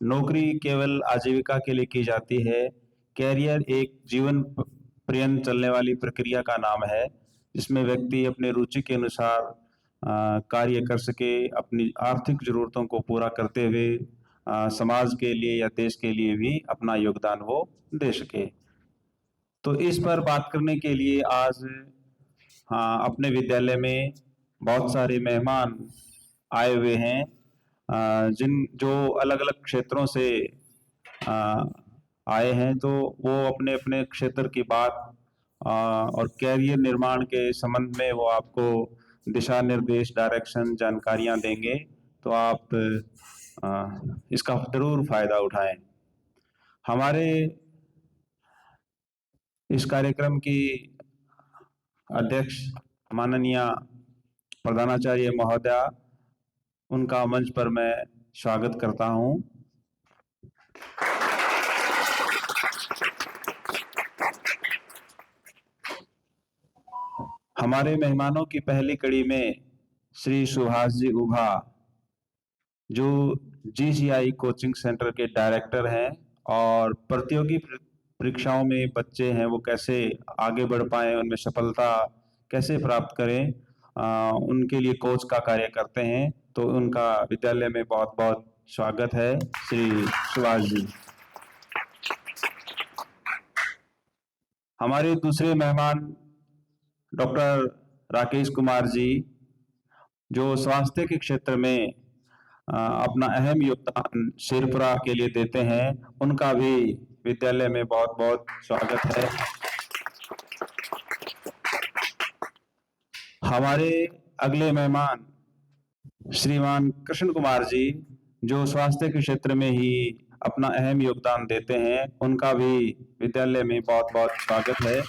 नौकरी केवल आजीविका के लिए की जाती है। कैरियर एक जीवन पर्यंत चलने वाली प्रक्रिया का नाम है, जिसमें व्यक्ति अपने रुचि के अनुसार कार्य कर सके, अपनी आर्थिक जरूरतों को पूरा करते हुए समाज के लिए या देश के लिए भी अपना योगदान वो दे सके। तो इस पर बात करने के लिए आज हाँ अपने विद्यालय में बहुत सारे मेहमान आए हुए हैं, जिन जो अलग अलग क्षेत्रों से आ, आए हैं। तो वो अपने अपने क्षेत्र की बात और कैरियर निर्माण के संबंध में वो आपको दिशा निर्देश, डायरेक्शन, जानकारियां देंगे। तो आप इसका जरूर फायदा उठाएं। हमारे इस कार्यक्रम की अध्यक्ष माननीय प्रधानाचार्य महोदया, उनका मंच पर मैं स्वागत करता हूं। हमारे मेहमानों की पहली कड़ी में श्री सुभाष जी उभा, जो जीसीआई कोचिंग सेंटर के डायरेक्टर हैं और प्रतियोगी परीक्षाओं में बच्चे हैं वो कैसे आगे बढ़ पाए, उनमें सफलता कैसे प्राप्त करें, उनके लिए कोच का कार्य करते हैं। तो उनका विद्यालय में बहुत बहुत स्वागत है श्री सुभाष जी। हमारे दूसरे मेहमान डॉक्टर राकेश कुमार जी, जो स्वास्थ्य के क्षेत्र में अपना अहम योगदान शेरपुरा के लिए देते हैं, उनका भी विद्यालय में बहुत बहुत स्वागत है। हमारे अगले मेहमान श्रीमान कृष्ण कुमार जी, जो स्वास्थ्य के क्षेत्र में ही अपना अहम योगदान देते हैं, उनका भी विद्यालय में बहुत बहुत स्वागत है।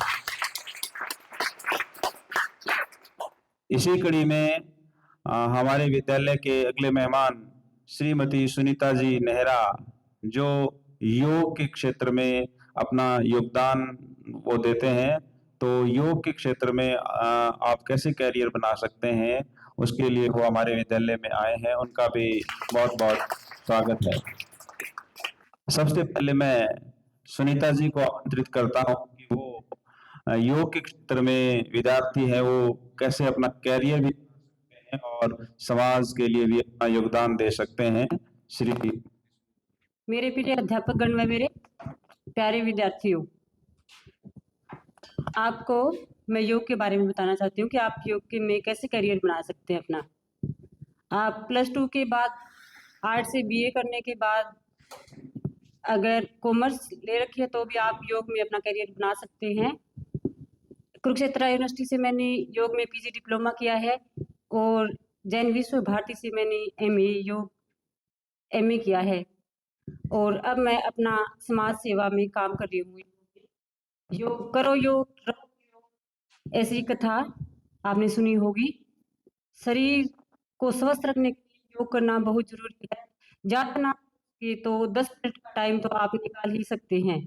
इसी कड़ी में हमारे विद्यालय के अगले मेहमान श्रीमती सुनीता जी नेहरा, जो योग के क्षेत्र में अपना योगदान वो देते हैं। तो योग के क्षेत्र में आप कैसे कैरियर बना सकते हैं, उसके लिए वो हमारे विद्यालय में आए हैं, उनका भी बहुत बहुत स्वागत है। सबसे पहले मैं सुनीता जी को आमंत्रित करता हूं कि वो योग के क्षेत्र में विद्यार्थी है, वो कैसे अपना कैरियर भी और समाज के लिए भी अपना योगदान दे सकते हैं। श्री मेरे प्रिय अध्यापक गण व मेरे प्यारे विद्यार्थियों, आपको मैं योग के बारे में बताना चाहती हूँ कि आप योग के में कैसे करियर बना सकते हैं अपना। आप +2 के बाद आर्ट से बीए करने के बाद अगर कॉमर्स ले रखी है तो भी आप योग में अपना करियर बना सकते हैं। कुरुक्षेत्र यूनिवर्सिटी से मैंने योग में पीजी डिप्लोमा किया है और जैन विश्व भारती से मैंने एमए किया है और अब मैं अपना समाज सेवा में काम कर रही हूँ। योग करो, योग रहो योग, ऐसी कथा आपने सुनी होगी। शरीर को स्वस्थ रखने के लिए योग करना बहुत जरूरी है। ज़्यादा ना तो 10 मिनट का टाइम तो आप निकाल ही सकते हैं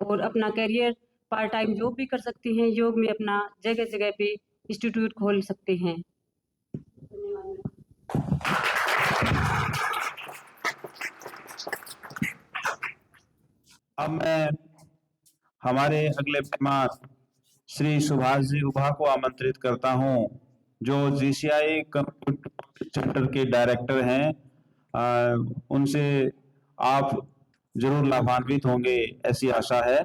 और अपना करियर पार्ट टाइम जॉब भी कर सकते हैं। योग में अपना जगह जगह पे इंस्टीट्यूट खोल सकते हैं। अब मैं हमारे अगले मेहमान श्री सुभाष जी उभा को आमंत्रित करता हूं, जो जीसीआई कंप्यूटर सेंटर के डायरेक्टर हैं। उनसे आप जरूर लाभान्वित होंगे, ऐसी आशा है।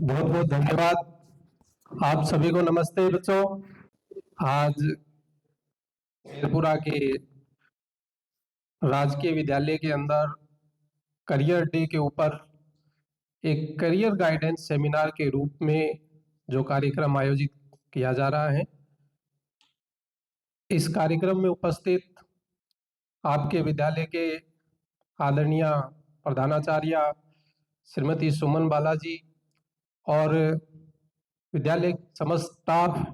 बहुत बहुत धन्यवाद। आप सभी को नमस्ते बच्चों। आज शेरपुरा के राजकीय विद्यालय के अंदर करियर डे के ऊपर एक करियर गाइडेंस सेमिनार के रूप में जो कार्यक्रम आयोजित किया जा रहा है, इस कार्यक्रम में उपस्थित आपके विद्यालय के आदरणीय प्रधानाचार्य श्रीमती सुमन बालाजी और विद्यालय समस्त स्टाफ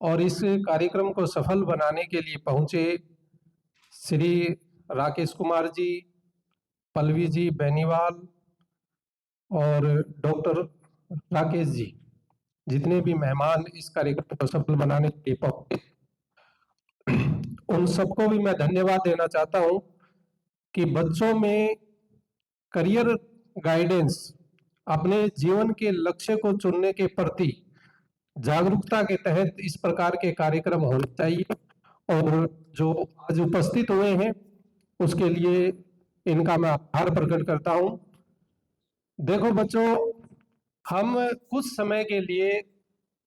और इस कार्यक्रम को सफल बनाने के लिए पहुंचे श्री राकेश कुमार जी, पल्लवी जी बेनीवाल और डॉक्टर राकेश जी, जितने भी मेहमान इस कार्यक्रम को सफल बनाने के लिए पहुंचे, उन सबको भी मैं धन्यवाद देना चाहता हूं कि बच्चों में करियर गाइडेंस, अपने जीवन के लक्ष्य को चुनने के प्रति जागरूकता के तहत इस प्रकार के कार्यक्रम होने चाहिए। और जो आज उपस्थित हुए हैं उसके लिए इनका मैं आभार प्रकट करता हूं। देखो बच्चों, हम कुछ समय के लिए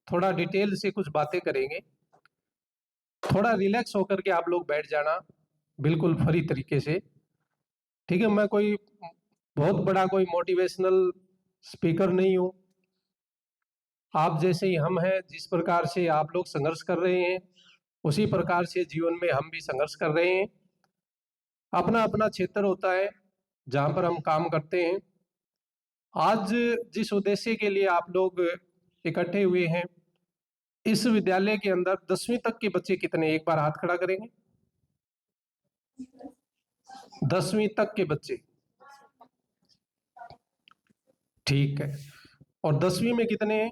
थोड़ा डिटेल से कुछ बातें करेंगे। थोड़ा रिलैक्स होकर के आप लोग बैठ जाना, बिल्कुल फ्री तरीके से, ठीक है। मैं कोई बहुत बड़ा कोई मोटिवेशनल स्पीकर नहीं हूँ। आप जैसे ही हम हैं, जिस प्रकार से आप लोग संघर्ष कर रहे हैं उसी प्रकार से जीवन में हम भी संघर्ष कर रहे हैं। अपना अपना क्षेत्र होता है जहाँ पर हम काम करते हैं। आज जिस उद्देश्य के लिए आप लोग इकट्ठे हुए हैं, इस विद्यालय के अंदर 10वीं तक के बच्चे कितने, एक बार हाथ खड़ा करेंगे। 10वीं तक के बच्चे, ठीक है। और 10वीं में कितने हैं,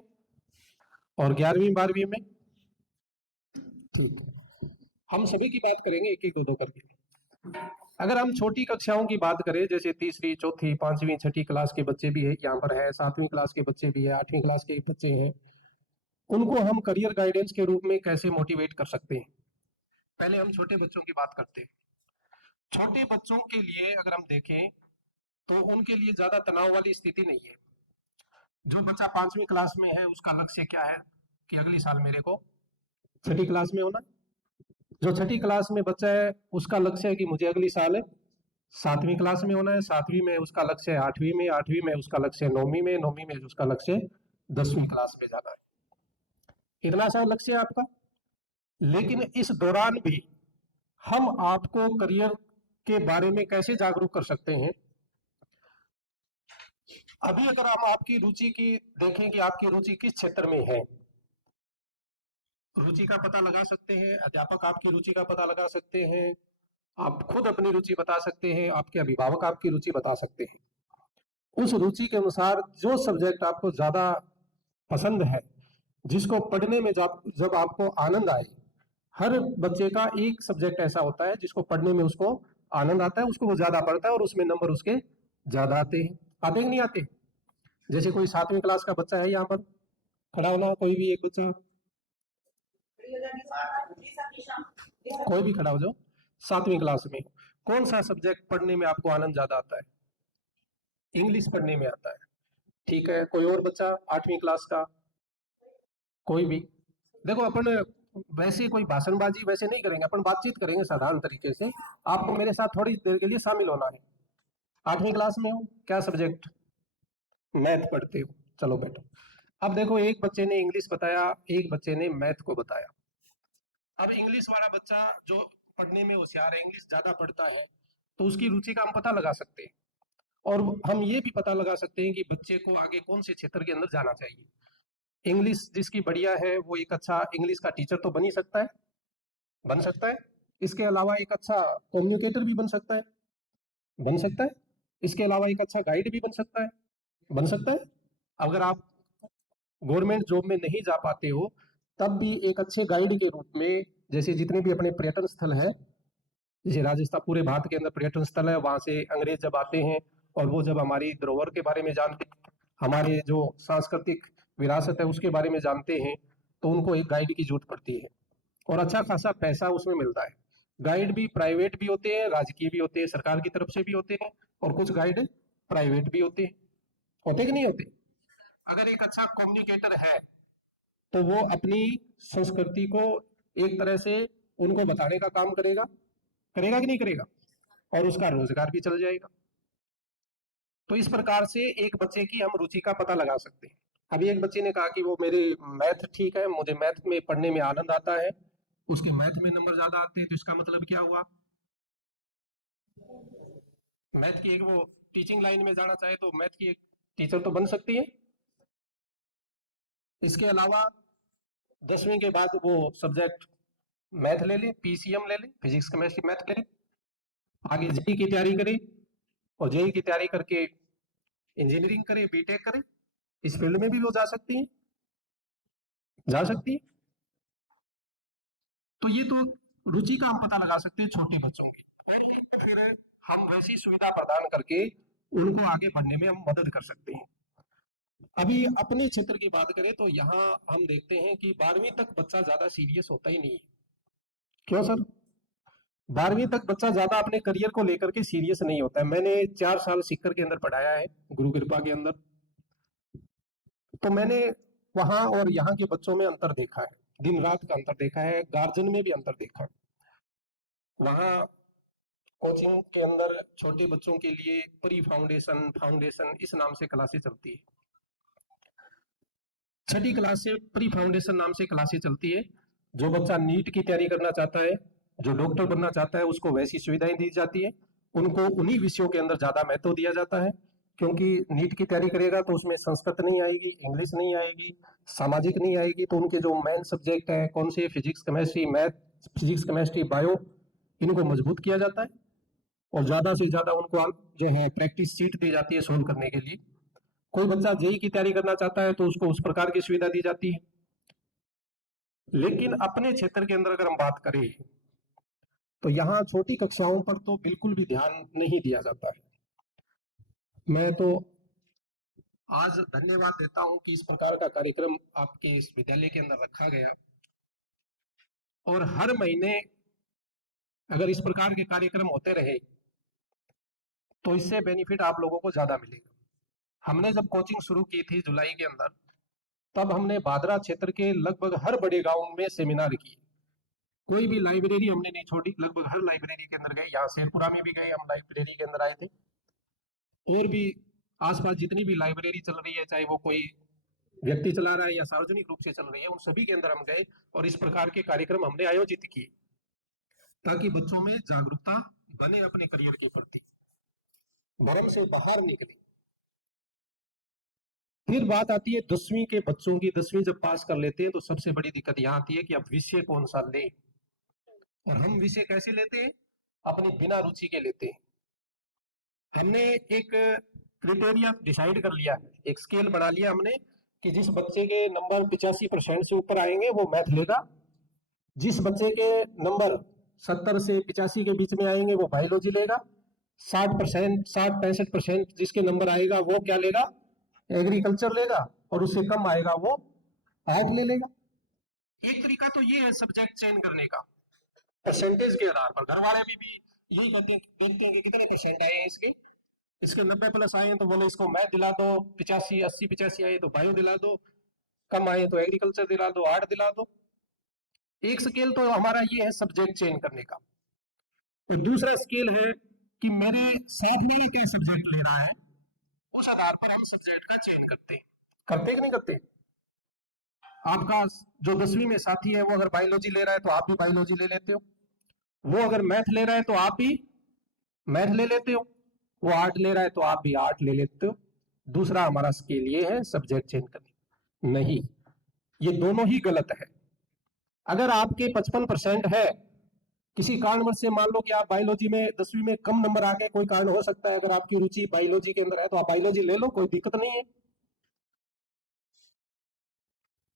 और 11वीं 12वीं में, ठीक है। हम सभी की बात करेंगे एक एक दो करके। अगर हम छोटी कक्षाओं की बात करें, जैसे तीसरी, चौथी, 5वीं, 6ठी क्लास के बच्चे भी है यहाँ पर है, 7वीं क्लास के बच्चे भी है, 8वीं क्लास के बच्चे हैं, उनको हम करियर गाइडेंस के रूप में कैसे मोटिवेट कर सकते हैं। पहले हम छोटे बच्चों की बात करते हैं। छोटे बच्चों के लिए अगर हम देखें तो उनके लिए ज्यादा तनाव वाली स्थिति नहीं है। जो बच्चा 5वीं क्लास में है उसका लक्ष्य क्या है कि अगली साल मेरे को 6ठी क्लास में होना। जो 6ठी क्लास में बच्चा है उसका लक्ष्य है कि मुझे अगली साल 7वीं क्लास में होना है, 7वीं में उसका लक्ष्य है 8वीं में, 8वीं में उसका लक्ष्य है 9वीं में, 9वीं में उसका लक्ष्य है 10वीं क्लास में जाना है। इतना सा लक्ष्य है आपका। लेकिन इस दौरान भी हम आपको करियर के बारे में कैसे जागरूक कर सकते हैं। अभी अगर हम आपकी रुचि की देखें कि आपकी रुचि किस क्षेत्र में है, रुचि का पता लगा सकते हैं, अध्यापक आपकी रुचि का पता लगा सकते हैं, आप खुद अपनी रुचि बता सकते हैं, आपके अभिभावक आपकी रुचि बता सकते हैं। उस रुचि के अनुसार जो सब्जेक्ट आपको ज्यादा पसंद है, जिसको पढ़ने में जब आपको आनंद आए, हर बच्चे का एक सब्जेक्ट ऐसा होता है जिसको पढ़ने में उसको आनंद आता है, उसको वो ज्यादा पढ़ता है और उसमें नंबर उसके ज्यादा आते हैं। आते कि नहीं आते। जैसे कोई 7वीं क्लास का बच्चा है यहाँ पर, खड़ा होना कोई भी एक बच्चा, कोई भी खड़ा हो जाओ। 7वीं क्लास में कौन सा सब्जेक्ट पढ़ने में आपको आनंद ज्यादा आता है। इंग्लिश पढ़ने में आता है, ठीक है। कोई और बच्चा 8वीं क्लास का, कोई भी। देखो अपन वैसे कोई भाषणबाजी वैसे नहीं करेंगे, अपन बातचीत करेंगे साधारण तरीके से। आपको मेरे साथ थोड़ी देर के लिए शामिल होना है। 8वीं क्लास में हो, क्या सब्जेक्ट, मैथ पढ़ते हो, चलो बैठो। अब देखो, एक बच्चे ने इंग्लिश बताया, एक बच्चे ने मैथ को बताया। अब इंग्लिश वाला बच्चा जो पढ़ने में होशियार है, इंग्लिश ज्यादा पढ़ता है, तो उसकी रुचि का हम पता लगा सकते हैं। और हम ये भी पता लगा सकते हैं कि बच्चे को आगे कौन से क्षेत्र के अंदर जाना चाहिए। इंग्लिश जिसकी बढ़िया है वो एक अच्छा इंग्लिश का टीचर तो बन ही सकता है, बन सकता है। इसके अलावा एक अच्छा कम्युनिकेटर भी बन सकता है, बन सकता है। इसके अलावा एक अच्छा गाइड भी बन सकता है, बन सकता है। अगर आप गवर्नमेंट जॉब में नहीं जा पाते हो तब भी एक अच्छे गाइड के रूप में, जैसे जितने भी अपने पर्यटन स्थल है, जैसे राजस्थान, पूरे भारत के अंदर पर्यटन स्थल है, वहां से अंग्रेज जब आते हैं और वो जब हमारी धरोहर के बारे में जानते, हमारे जो सांस्कृतिक विरासत है उसके बारे में जानते हैं, तो उनको एक गाइड की जरूरत पड़ती है और अच्छा खासा पैसा उसमें मिलता है। गाइड भी प्राइवेट भी होते हैं, राजकीय भी होते हैं, सरकार की तरफ से भी होते हैं, और कुछ गाइड प्राइवेट भी होते हैं। होते कि नहीं होते। अगर एक अच्छा कम्युनिकेटर है तो वो अपनी संस्कृति को एक तरह से उनको बताने का काम करेगा, करेगा कि नहीं करेगा, और उसका रोजगार भी चल जाएगा। तो इस प्रकार से एक बच्चे की हम रुचि का पता लगा सकते हैं। अभी एक बच्चे ने कहा कि वो मेरे मैथ ठीक है, मुझे मैथ में पढ़ने में आनंद आता है, उसके मैथ में नंबर ज्यादा आते हैं, तो इसका मतलब क्या हुआ, मैथ की एक वो टीचिंग लाइन में जाना चाहे तो मैथ की एक टीचर तो बन सकती है। इसके अलावा 10वीं के बाद वो सब्जेक्ट मैथ ले ले, पीसीएम ले ले, फिजिक्स केमिस्ट्री मैथ ले ले, आगे जेई की तैयारी करे, और जेई की तैयारी करके इंजीनियरिंग करे, बीटेक करे, इस फील्ड में भी वो जा सकती है, जा सकती है। तो ये तो रुचि का हम पता लगा सकते हैं छोटे बच्चों की। फिर हम वैसी सुविधा प्रदान करके उनको आगे बढ़ने में हम मदद कर सकते हैं। अभी अपने क्षेत्र की बात करें तो यहाँ हम देखते हैं कि 12वीं तक बच्चा ज्यादा सीरियस होता ही नहीं है। क्यों सर? 12वीं तक बच्चा ज्यादा अपने करियर को लेकर के सीरियस नहीं होता है। मैंने 4 साल सीकर के अंदर पढ़ाया है, गुरु कृपा के अंदर, तो मैंने वहां और यहाँ के बच्चों में अंतर देखा है, दिन रात का अंतर देखा है, गार्जियन में भी अंतर देखा है। वहाँ कोचिंग के अंदर छोटे बच्चों के लिए प्री फाउंडेशन, फाउंडेशन इस नाम से क्लासेस चलती है। 6ठी क्लास से प्री फाउंडेशन नाम से क्लासेस चलती है। जो बच्चा नीट की तैयारी करना चाहता है, जो डॉक्टर बनना चाहता है, उसको वैसी सुविधाएं दी जाती है। उनको उन्हीं विषयों के अंदर ज्यादा महत्व दिया जाता है, क्योंकि नीट की तैयारी करेगा तो उसमें संस्कृत नहीं आएगी, इंग्लिश नहीं आएगी, सामाजिक नहीं आएगी, तो उनके जो मेन सब्जेक्ट है कौन से, physics chemistry math, physics chemistry bio, इनको मजबूत किया जाता है और ज्यादा से ज्यादा उनको जो है प्रैक्टिस सीट दी जाती है सोल्व करने के लिए। कोई बच्चा जेई की तैयारी करना चाहता है तो उसको उस प्रकार की सुविधा दी जाती है। लेकिन अपने क्षेत्र के अंदर अगर हम बात करें तो यहाँ छोटी कक्षाओं पर तो बिल्कुल भी ध्यान नहीं दिया जाता है। मैं तो आज धन्यवाद देता हूं कि इस प्रकार का कार्यक्रम आपके इस विद्यालय के अंदर रखा गया, और हर महीने अगर इस प्रकार के कार्यक्रम होते रहे तो इससे बेनिफिट आप लोगों को ज्यादा मिलेगा। हमने जब कोचिंग शुरू की थी जुलाई के अंदर, तब हमने भादरा क्षेत्र के लगभग हर बड़े गांव में सेमिनार किए। कोई भी लाइब्रेरी हमने नहीं छोड़ी, लगभग हर लाइब्रेरी के अंदर गए। यहाँ शेरपुरा में भी गए, हम लाइब्रेरी के अंदर आए थे, और भी आसपास जितनी भी लाइब्रेरी चल रही है, चाहे वो कोई व्यक्ति चला रहा है या सार्वजनिक रूप से चल रही है, उन सभी के अंदर हम गए और इस प्रकार के कार्यक्रम हमने आयोजित किए ताकि बच्चों में जागरूकता बने अपने करियर के प्रति, भ्रम से बाहर निकले। फिर बात आती है 10वीं के बच्चों की। 10वीं जब पास कर लेते हैं तो सबसे बड़ी दिक्कत यहाँ आती है कि अब विषय कौन सा ले, और हम विषय कैसे लेते हैं? अपनी बिना रुचि के लेते हैं। हमने एक क्राइटेरिया डिसाइड कर लिया है, एक स्केल बना लिया हमने कि जिस बच्चे के नंबर 85% से ऊपर आएंगे वो मैथ लेगा, जिस बच्चे के नंबर 70 से 85 के बीच में आएंगे वो बायोलॉजी लेगा, 60%, 60-65% जिसके नंबर आएगा वो क्या लेगा, एग्रीकल्चर लेगा, और उससे कम आएगा वो आर्ट ले लेगा। एक तरीका तो ये है सब्जेक्ट चयन करने का, परसेंटेज के आधार पर। घर वाले भी यही कहते हैं, देखते हैं कि कितने परसेंट आए हैं इसके 90+ आए तो बोले इसको मैथ दिला दो, 85, 80, 85 आए तो बायो दिला दो, कम आए तो एग्रीकल्चर दिला दो, आर्ट दिला दो। एक स्केल तो हमारा ये है सब्जेक्ट चयन करने का, और दूसरा स्केल है कि मेरे साथ में ये क्या सब्जेक्ट ले रहा है, उस आधार पर हम सब्जेक्ट का चयन करते कि नहीं करते? आपका जो 10वीं में साथी है वो अगर बायोलॉजी ले रहा है तो आप भी बायोलॉजी ले लेते हो, वो अगर मैथ ले रहा है तो आप भी मैथ ले लेते हो, वो आर्ट ले रहा है तो आप भी आर्ट ले लेते हो। दूसरा हमारा स्केल ये है सब्जेक्ट चेंज करने, नहीं, ये दोनों ही गलत है। अगर आपके 55% है, किसी कारणवश से मान लो कि आप बायोलॉजी में 10वीं में कम नंबर आ गए, कोई कारण हो सकता है, अगर आपकी रुचि बायोलॉजी के अंदर है तो आप बायोलॉजी ले लो, कोई दिक्कत नहीं है।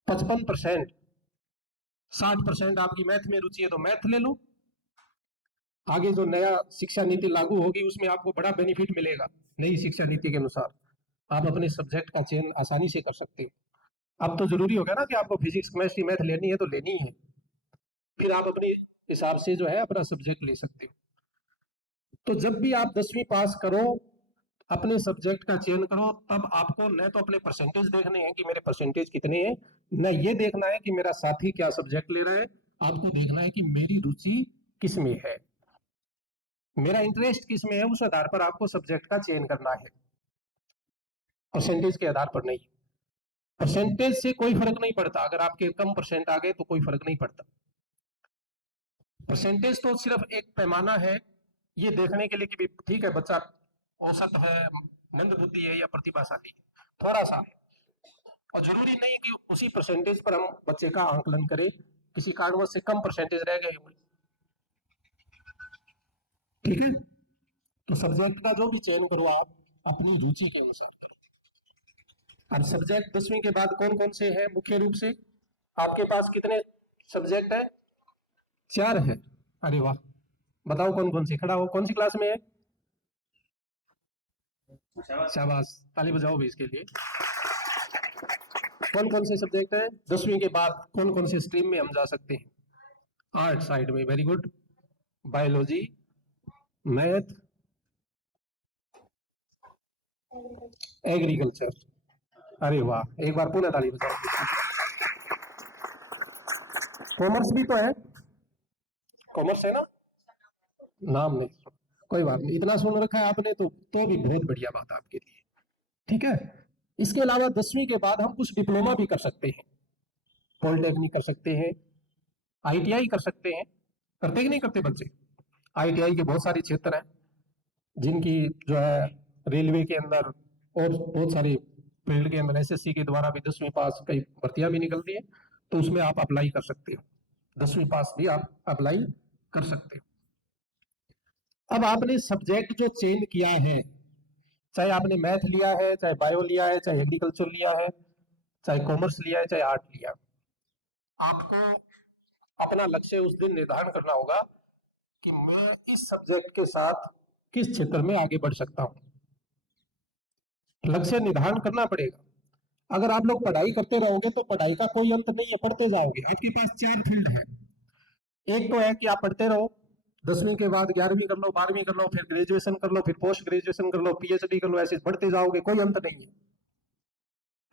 55%, 60% आपकी मैथ में रुचि है तो मैथ ले लो। आगे जो नया शिक्षा नीति लागू होगी उसमें आपको बड़ा बेनिफिट मिलेगा। नई शिक्षा नीति के अनुसार आप अपने सब्जेक्ट का चयन आसानी से कर सकते हैं। अब तो जरूरी हो गया ना कि आपको फिजिक्स केमिस्ट्री मैथ लेनी है तो लेनी है, फिर आप अपने हिसाब से जो है अपना सब्जेक्ट ले सकते हो। तो जब भी आप 10वीं पास करो, अपने सब्जेक्ट का चयन करो, तब आपको न तो अपने परसेंटेज देखने हैं कि मेरे परसेंटेज कितने हैं, न ये देखना है कि मेरा साथी क्या सब्जेक्ट ले रहा है। आपको देखना है कि मेरी रुचि किस में है, मेरा इंटरेस्ट किस में है, उस आधार पर आपको सब्जेक्ट का चयन करना है, परसेंटेज के आधार पर नहीं। परसेंटेज से कोई फर्क नहीं पड़ता, अगर आपके कम परसेंट आ गए तो कोई फर्क नहीं पड़ता। परसेंटेज तो सिर्फ एक पैमाना है ये देखने के लिए कि ठीक है बच्चा औसत है, मंद बुद्धि है या प्रतिभाशाली है, थोड़ा सा है, और जरूरी नहीं कि उसी परसेंटेज पर हम बच्चे का आंकलन करें। किसी कारणवश से कम परसेंटेज रह गए हुए, ठीक है, तो सब्जेक्ट का जो भी चयन करो आप अपनी रुचि के अनुसार करो। अब सब्जेक्ट 10वीं के बाद कौन कौन से हैं? मुख्य रूप से आपके पास कितने सब्जेक्ट है? 4 है। अरे वाह, बताओ कौन कौन सी, खड़ा हो, कौन सी क्लास में है? शाबाश, ताली बजाओ भी इसके लिए। कौन कौन से सब्जेक्ट है 10वीं के बाद, कौन कौन से स्ट्रीम में हम जा सकते हैं? आर्ट साइड में, very good. Biology, math, agriculture, अरे वाह, एक बार पुनः ताली बजाओ। कॉमर्स भी तो है, कॉमर्स है ना? नाम नहीं, कोई बात नहीं, इतना सुन रखा है आपने तो भी बहुत बढ़िया बात है आपके लिए, ठीक है। इसके अलावा 10वीं के बाद हम कुछ डिप्लोमा भी कर सकते हैं, पॉलिटेक्निक कर सकते हैं, आईटीआई कर सकते हैं। करते कि नहीं करते बच्चे? आईटीआई के बहुत सारे क्षेत्र हैं जिनकी जो है रेलवे के अंदर और बहुत सारे फील्ड के अंदर एसएससी के द्वारा भी 10वीं पास कई भर्तियां भी निकलती है, तो उसमें आप अप्लाई कर सकते हो, 10वीं पास भी आप अप्लाई कर सकते हो। अब आपने सब्जेक्ट जो चेंज किया है, चाहे आपने मैथ लिया है, चाहे बायो लिया है, चाहे एग्रीकल्चर लिया है, चाहे कॉमर्स लिया है, चाहे आर्ट लिया है, आपको अपना लक्ष्य उस दिन निर्धारण करना होगा कि मैं इस सब्जेक्ट के साथ किस क्षेत्र में आगे बढ़ सकता हूं। लक्ष्य निर्धारण करना पड़ेगा। अगर आप लोग पढ़ाई करते रहोगे तो पढ़ाई का कोई अंत नहीं है, पढ़ते जाओगे। आपके पास 4 फील्ड है। एक तो है कि आप पढ़ते रहो, 10वीं के बाद 11वीं कर लो, 12वीं कर लो, फिर ग्रेजुएशन कर लो, फिर पोस्ट ग्रेजुएशन कर लो, पीएचडी कर लो, ऐसे बढ़ते जाओगे, कोई अंत नहीं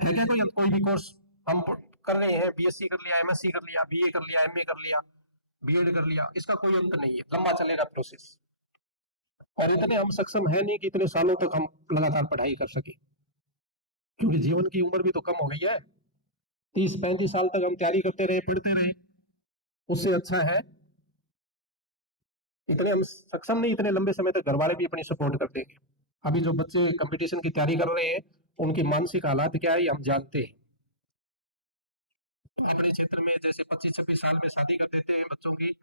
है क्या? कोई अंत? कोई भी कोर्स हम कर रहे हैं, बीएससी कर लिया, एमएससी कर लिया, बीए कर लिया, एमए कर लिया, बीएड कर लिया, इसका कोई अंत नहीं है, लंबा चलेगा प्रोसेस। और इतने हम सक्षम है नहीं कि इतने सालों तक हम लगातार पढ़ाई कर सके, क्योंकि जीवन की उम्र भी तो कम हो गई है। 30-35 साल तक हम तैयारी करते रहे, पढ़ते रहे, उससे अच्छा है इतने हम सक्षम नहीं, इतने लंबे समय तक घर वाले भी अपनी सपोर्ट कर देंगे। अभी जो बच्चे कंपटीशन की तैयारी कर रहे हैं उनकी मानसिक हालात क्या है ये हम जानते हैं। अपने क्षेत्र में जैसे 25-26 साल में शादी कर देते हैं बच्चों की,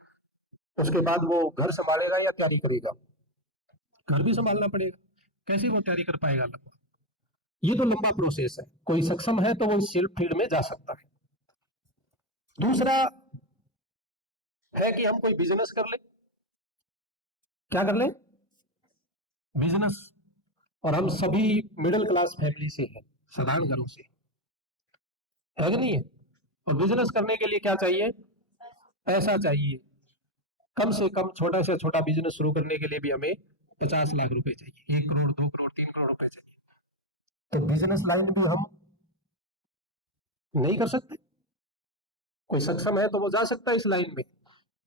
उसके बाद वो घर संभालेगा या तैयारी करेगा? घर भी संभालना पड़ेगा, कैसे वो तैयारी कर पाएगा? ये तो लंबा प्रोसेस है। कोई सक्षम है तो वो इस फील्ड में जा सकता है। दूसरा है कि हम कोई बिजनेस कर ले। क्या कर ले? बिजनेस। और हम सभी मिडिल क्लास फैमिली से हैं, साधारण घरों से, है कि नहीं है? और बिजनेस करने के लिए क्या चाहिए? पैसा चाहिए। कम से कम छोटा से छोटा बिजनेस शुरू करने के लिए भी हमें 50 लाख रुपए चाहिए, 1 करोड़, 2 करोड़, 3 करोड़ रुपए चाहिए। तो बिजनेस लाइन भी हम नहीं कर सकते। कोई सक्षम है तो वो जा सकता है इस लाइन में,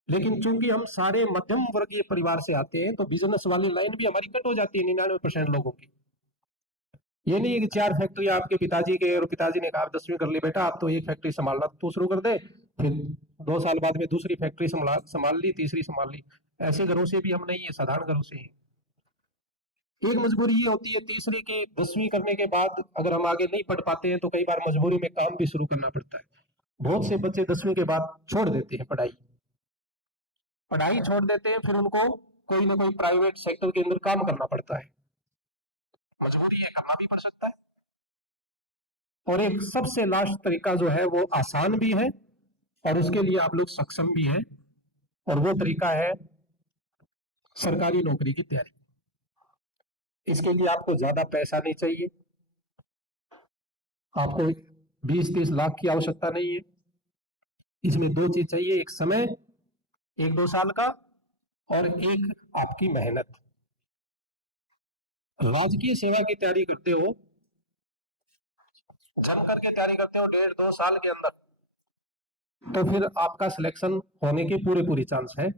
लेकिन चूंकि हम सारे मध्यम वर्गीय परिवार से आते हैं तो बिजनेस वाली लाइन भी हमारी कट हो जाती है 99% लोगों की। ये नहीं है कि 4 फैक्ट्री आपके पिताजी के और पिताजी ने कहा 10वीं कर ली बेटा, आप तो एक फैक्ट्री संभालना तो शुरू कर दे, फिर 2 साल बाद में दूसरी फैक्ट्री संभाल ली, तीसरी संभाल ली। ऐसे घरों से भी हम नहीं है, साधारण घरों से ही। एक मजबूरी ये होती है तीसरी की 10वीं करने के बाद अगर हम आगे नहीं पढ़ पाते हैं तो कई बार मजबूरी में काम भी शुरू करना पड़ता है। बहुत से बच्चे 10वीं के बाद छोड़ देते हैं पढ़ाई छोड़ देते हैं, फिर उनको कोई ना कोई प्राइवेट सेक्टर के अंदर काम करना पड़ता है। मजबूरी है, करना भी पड़ सकता है। और एक सबसे लास्ट तरीका जो है वो आसान भी है और उसके लिए आप लोग सक्षम भी हैं, और वो तरीका है सरकारी नौकरी की तैयारी। इसके लिए आपको ज्यादा पैसा नहीं चाहिए, आपको 20-30 लाख की आवश्यकता नहीं है। इसमें 2 चीज चाहिए, एक समय, 1-2 साल का, और एक आपकी मेहनत। राजकीय सेवा की तैयारी करते हो, जम करके तैयारी करते हो 1.5-2 साल के अंदर, तो फिर आपका सिलेक्शन होने के पूरे चांस है।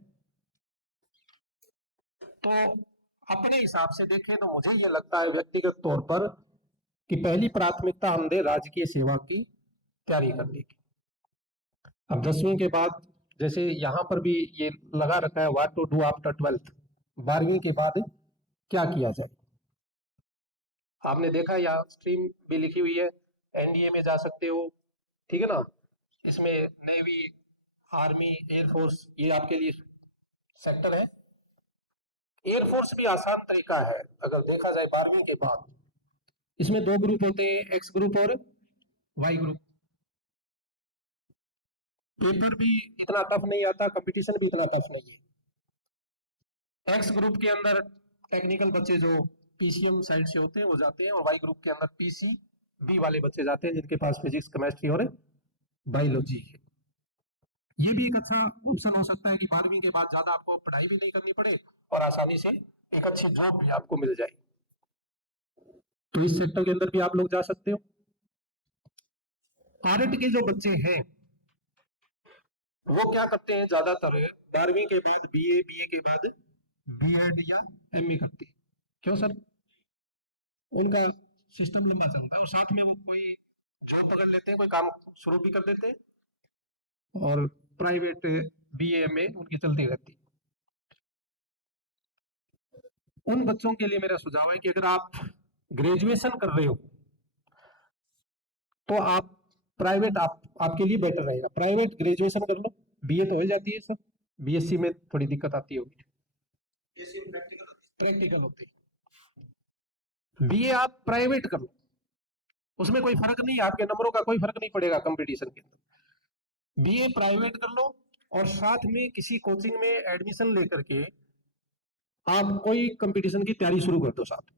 तो अपने हिसाब से देखें तो मुझे ये लगता है व्यक्तिगत तौर पर कि पहली प्राथमिकता हम दे राजकीय सेवा की तैयारी करने की। अब 10वीं के बाद जैसे यहाँ पर भी ये लगा रखा है what to do after 12th, 12वीं के बाद क्या किया जाए। आपने देखा यहाँ स्ट्रीम भी लिखी हुई है, एनडीए में जा सकते हो, ठीक है ना। इसमें नेवी, आर्मी, एयरफोर्स, ये आपके लिए सेक्टर है। एयरफोर्स भी आसान तरीका है अगर देखा जाए 12वीं के बाद। इसमें 2 ग्रुप होते हैं, एक्स ग्रुप और वाई ग्रुप। पेपर भी इतना टफ नहीं आता, कंपटीशन भी इतना टफ नहीं है। एक्स ग्रुप के अंदर टेक्निकल बच्चे जो पीसीएम साइड से होते हैं वो जाते हैं, और वाई ग्रुप के अंदर पीसीबी वाले बच्चे जाते हैं जिनके पास फिजिक्स, केमिस्ट्री और बायोलॉजी है। ये भी एक अच्छा ऑप्शन हो सकता है कि 12वीं के बाद ज्यादा आपको पढ़ाई भी नहीं करनी पड़े और आसानी से एक अच्छी जॉब भी आपको मिल जाए। तो इस सेक्टर के अंदर भी आप लोग जा सकते हो। आर्ट के जो बच्चे हैं वो क्या करते हैं, ज्यादातर 12वीं के बाद बीए, बीए के बाद बीएड या एमए करते हैं। क्यों सर? उनका सिस्टम लंबा चलता है और साथ में वो कोई जॉब पकड़ लेते हैं, कोई काम शुरू भी कर देते हैं और प्राइवेट बीए एमए उनकी चलती रहती है। उन बच्चों के लिए मेरा सुझाव है कि अगर आप ग्रेजुएशन कर रहे हो तो आप प्राइवेट आपके लिए बेटर रहेगा। प्राइवेट ग्रेजुएशन कर लो, बीए तो हो जाती है सर, बीएससी में थोड़ी दिक्कत आती होगी, प्रैक्टिकल होती है। बीए आप प्राइवेट कर लो, उसमें कोई फर्क नहीं है, आपके नंबरों का कोई फर्क नहीं पड़ेगा कंपटीशन के अंदर। बीए प्राइवेट कर लो और साथ में किसी कोचिंग में एडमिशन लेकर के आप कोई कंपटीशन की तैयारी शुरू कर दो साथ।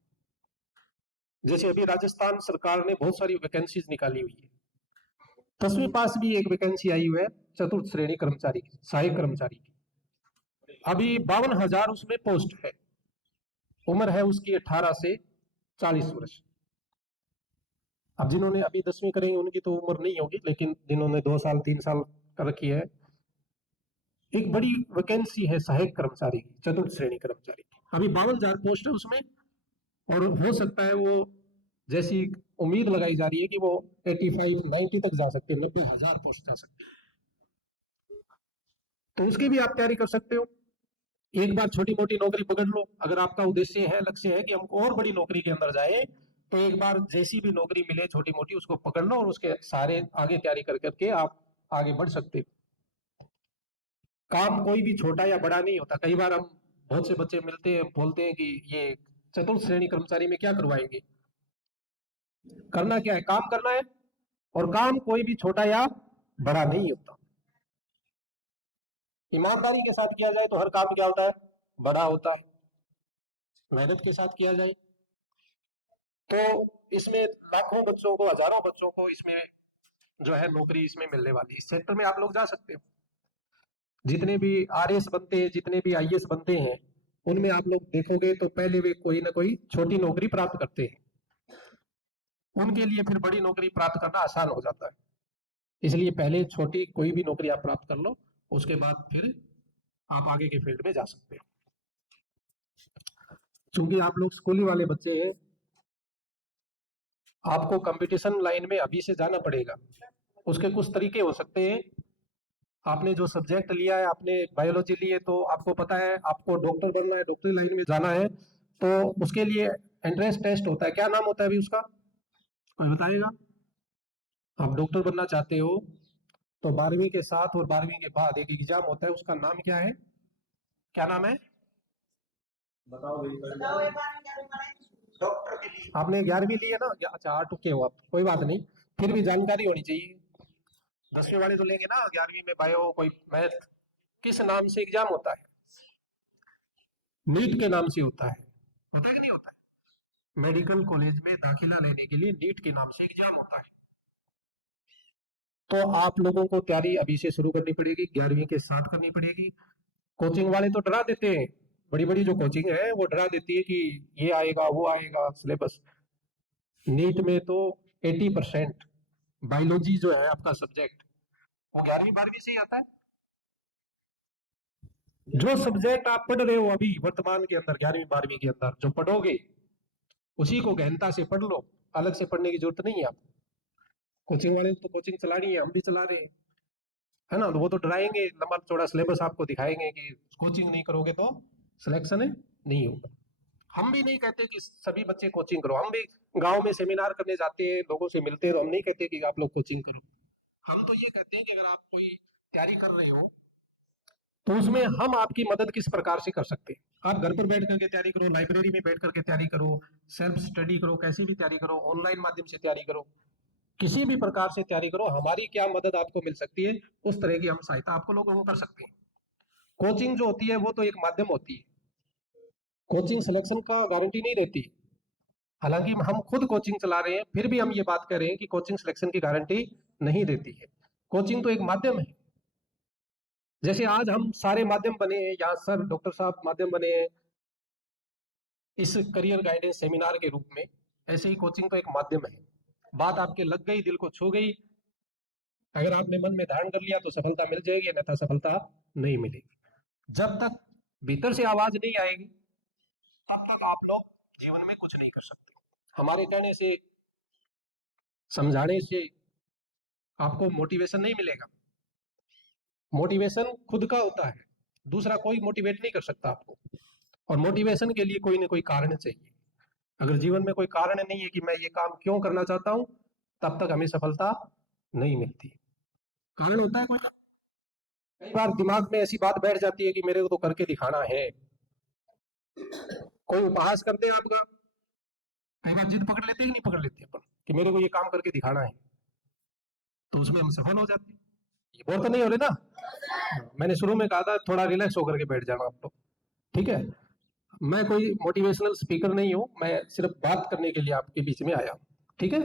जैसे अभी राजस्थान सरकार ने बहुत सारी वैकेंसीज निकाली हुई है। 10वीं पास भी एक वैकेंसी आई हुई है चतुर्थ श्रेणी कर्मचारी की, सहायक कर्मचारी की। अभी 52,000 उसमें पोस्ट है। उम्र है उसकी 18 से 40 वर्ष। अब जिन्होंने अभी 10वीं करेंगे उनकी तो उम्र नहीं होगी, लेकिन जिन्होंने 2 साल 3 साल कर रखी है, एक बड़ी वैकेंसी है सहायक कर्मचारी की, चतुर्थ श्रेणी कर्मचारी की। अभी 52,000 पोस्ट है उसमें, और हो सकता है वो, जैसी उम्मीद लगाई जा रही है कि वो 85-90 तक जा सकते हैं, 90,000 पोस्ट जा सकते हैं। तो उसकी भी आप तैयारी कर सकते हो। एक बार छोटी मोटी नौकरी पकड़ लो, अगर आपका उद्देश्य है, लक्ष्य है कि हम और बड़ी नौकरी के अंदर जाए, तो एक बार जैसी भी नौकरी मिले छोटी मोटी उसको पकड़ लो और उसके सारे आगे तैयारी कर करके आप आगे बढ़ सकते हो। काम कोई भी छोटा या बड़ा नहीं होता। कई बार हम बहुत से बच्चे मिलते हैं, बोलते हैं कि ये चतुर्थ श्रेणी कर्मचारी में क्या करवाएंगे। करना क्या है? काम करना है, और काम कोई भी छोटा या बड़ा नहीं होता। ईमानदारी के साथ किया जाए तो हर काम क्या होता है? बड़ा होता है। मेहनत के साथ किया जाए तो इसमें लाखों बच्चों को, हजारों बच्चों को इसमें जो है नौकरी इसमें मिलने वाली है। इस सेक्टर में आप लोग जा सकते हो। जितने भी आरएस बनते हैं, जितने भी आईएएस बनते हैं, उनमें आप लोग देखोगे तो पहले वे कोई ना कोई छोटी नौकरी प्राप्त करते हैं। उनके लिए फिर बड़ी नौकरी प्राप्त करना आसान हो जाता है। इसलिए पहले छोटी कोई भी नौकरी आप प्राप्त कर लो, उसके बाद फिर आप आगे के फील्ड में जा सकते हो। क्योंकि आप लोग स्कूली वाले बच्चे हैं, आपको कंपटीशन लाइन में अभी से जाना पड़ेगा। उसके कुछ तरीके हो सकते हैं। आपने जो सब्जेक्ट लिया है, आपने बायोलॉजी ली है, तो आपको पता है आपको डॉक्टर बनना है, डॉक्टरी लाइन में जाना है, तो उसके लिए एंट्रेंस टेस्ट होता है। क्या नाम होता है अभी उसका, कोई बताएगा? आप डॉक्टर बनना चाहते हो तो 12वीं के साथ और 12वीं के बाद एक एग्जाम होता है, उसका नाम क्या है? क्या नाम है? आपने 11वीं ली है ना? अच्छा, 8 के हो आप, कोई बात नहीं, फिर भी जानकारी होनी चाहिए। 10वीं वाले तो लेंगे ना 11वीं में बायो, कोई मैथ। किस नाम से एग्जाम होता है? नीट के नाम से होता है। पता है कि नहीं होता है? मेडिकल कॉलेज में दाखिला लेने के लिए नीट के नाम से एग्जाम होता है। तो आप लोगों को तैयारी अभी से शुरू करनी पड़ेगी, 11वीं के साथ करनी पड़ेगी। कोचिंग वाले तो डरा देते हैं, बड़ी बड़ी जो कोचिंग है वो डरा देती है कि ये आएगा वो आएगा सिलेबस। नीट में तो 80% बायोलॉजी जो है आपका सब्जेक्ट, वो 11वीं 12वीं से ही आता है। जो सब्जेक्ट आप पढ़ रहे हो अभी वर्तमान के अंदर 11वीं 12वीं के अंदर जो पढ़ोगे, उसी को गहनता से पढ़ लो, अलग से पढ़ने की जरूरत नहीं है आपको। कोचिंग वाले तो कोचिंग चला रही है, हम भी चला रहे हैं, है ना? तो वो तो डराएंगे, लंबा चौड़ा सिलेबस आपको दिखाएंगे कि कोचिंग नहीं करोगे तो सिलेक्शन नहीं होगा। हम भी नहीं कहते कि सभी बच्चे कोचिंग करो। हम भी गांव में सेमिनार करने जाते हैं, लोगों से मिलते हैं, तो हम नहीं कहते कि आप लोग कोचिंग करो। हम तो ये कहते हैं कि अगर आप कोई तैयारी कर रहे हो तो उसमें हम आपकी मदद किस प्रकार से कर सकते हैं। आप घर पर बैठ करके तैयारी करो, लाइब्रेरी में बैठ करके तैयारी करो, सेल्फ स्टडी करो, कैसी भी तैयारी करो, ऑनलाइन माध्यम से तैयारी करो, किसी भी प्रकार से तैयारी करो। हमारी क्या मदद आपको मिल सकती है, उस तरह की हम सहायता आपको लोगों को कर सकते हैं। कोचिंग जो होती है वो तो एक माध्यम होती है, कोचिंग सिलेक्शन का गारंटी नहीं देती। हालांकि हम खुद कोचिंग चला रहे हैं, फिर भी हम ये बात कर रहे हैं कि कोचिंग सिलेक्शन की गारंटी नहीं देती है। कोचिंग तो एक माध्यम है। जैसे आज हम सारे माध्यम बने हैं, यहाँ सर डॉक्टर साहब माध्यम बने हैं इस करियर गाइडेंस सेमिनार के रूप में, ऐसे ही कोचिंग तो एक माध्यम है। बात आपके लग गई, दिल को छू गई, अगर आपने मन में धारण कर लिया तो सफलता मिल जाएगी, अन्यथा सफलता नहीं मिलेगी। जब तक भीतर से आवाज नहीं आएगी तब तक आप लोग जीवन में कुछ नहीं कर सकते। हमारे कहने से, समझाने से आपको मोटिवेशन नहीं मिलेगा। मोटिवेशन खुद का होता है, दूसरा कोई मोटिवेट नहीं कर सकता आपको। और मोटिवेशन के लिए कोई ना कोई कारण चाहिए। अगर जीवन में कोई कारण नहीं है कि मैं ये काम क्यों करना चाहता हूं, तब तक हमें सफलता नहीं मिलती। कारण होता है कोई। कई बार दिमाग में ऐसी बात बैठ जाती है कि मेरे को तो करके दिखाना है। कोई उपहास करते हैं आपका, कई बार जिद पकड़ लेते हैं कि नहीं पकड़ लेते अपन कि मेरे को ये काम करके दिखाना है, तो उसमें हम सफल हो जाते हैं। ये बोर तो नहीं हो रहे ना। मैंने शुरू में कहा था थोड़ा रिलैक्स होकर के बैठ जाना आप लोग, ठीक है। मैं कोई मोटिवेशनल स्पीकर नहीं हूँ, मैं सिर्फ बात करने के लिए आपके बीच में आया हूँ, ठीक है।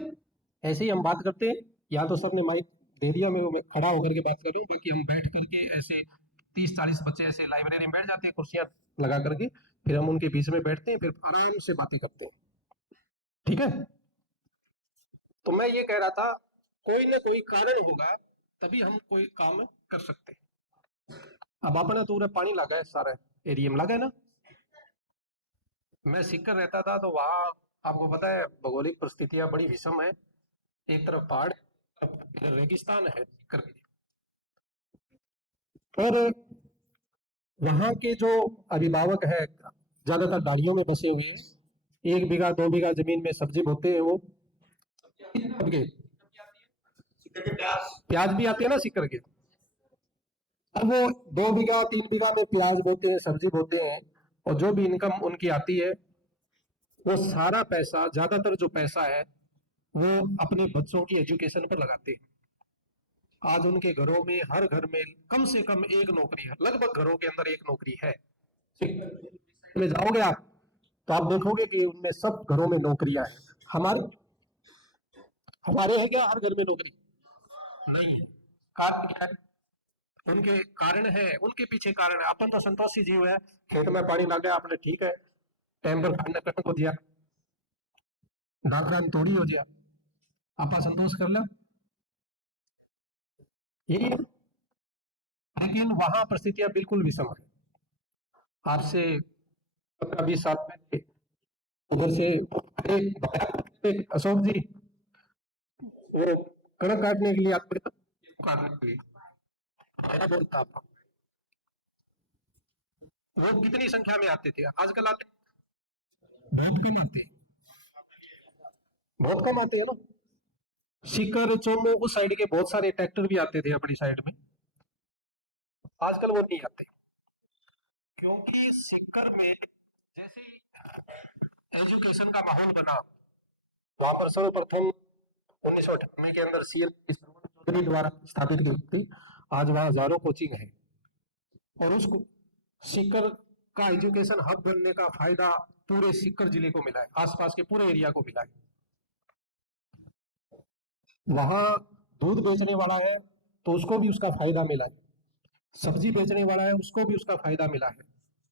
ऐसे ही हम बात करते हैं। या तो सबने माइक दे दिया, मैं खड़ा होकर के बात कर रही हूँ, बाकी हम बैठ करके ऐसे 30-40 बच्चे ऐसे लाइब्रेरी में बैठ जाते हैं कुर्सियां लगा करके, फिर हम उनके बीच में बैठते हैं, फिर आराम से बातें करते हैं, ठीक है। तो मैं ये कह रहा था, कोई ना कोई कारण होगा तभी हम कोई काम कर सकते हैं। अब अपना तो पूरा पानी लगा है, सारा एरिया में लगा है ना। मैं सीकर रहता था तो वहाँ आपको पता है भौगोलिक परिस्थितियां बड़ी विषम है। एक तरफ पहाड़, इधर रेगिस्तान है सीकर के। पर वहाँ के जो अभिभावक है ज्यादातर गाड़ियों में बसे हुए हैं। 1 बीघा 2 बीघा जमीन में सब्जी बोते हैं वो। के प्याज भी आते हैं ना सीकर के। अब वो 2 बीघा 3 बीघा में प्याज बोते हैं, सब्जी बोते हैं, और जो भी इनकम उनकी आती है वो सारा पैसा, ज्यादातर जो पैसा है वो अपने बच्चों की एजुकेशन पर लगाते हैं। आज उनके घरों में, हर घर में कम से कम एक नौकरी है, लगभग घरों के अंदर एक नौकरी है। में जाओगे आप तो आप देखोगे कि उनमें सब घरों में नौकरियां हैं। हमारे हमारे है क्या हर घर में नौकरी? नहीं है। कारण क्या है? उनके कारण है, उनके पीछे कारण है। अपन तो संतोषी जीव है, खेत में पानी लग गया आपने, ठीक है, टाइम पर खाना कटक हो दिया, डाकरा में तोड़ी हो दिया, आपा संतोष कर लो, यही है। लेकिन वहां परिस्थितियां बिल्कुल विषम है। आपसे 15-20 साल पहले उधर से एक अशोक जी, वो कणक काटने के लिए आते थे, काटने के लिए बड़ा बोलता था। वो कितनी संख्या में आते थे? आजकल आते बहुत कम आते हैं, बहुत कम आते हैं ना। सीकर चोमो उस साइड के बहुत सारे ट्रैक्टर भी आते थे अपनी साइड में, आजकल वो नहीं आते। क्योंकि सीकर में जैसे एजुकेशन का माहौल बना, वहां पर सर्वप्रथम 1998 के अंदर सीएल चौधरी द्वारा स्थापित की थी। आज वहां हजारों कोचिंग है, और उसको सीकर का एजुकेशन हब बनने का फायदा पूरे सीकर जिले को मिला है, आसपास के पूरे एरिया को मिला है। वहां दूध बेचने वाला है तो उसको भी उसका फायदा मिला है, सब्जी बेचने वाला है उसको भी उसका फायदा मिला है।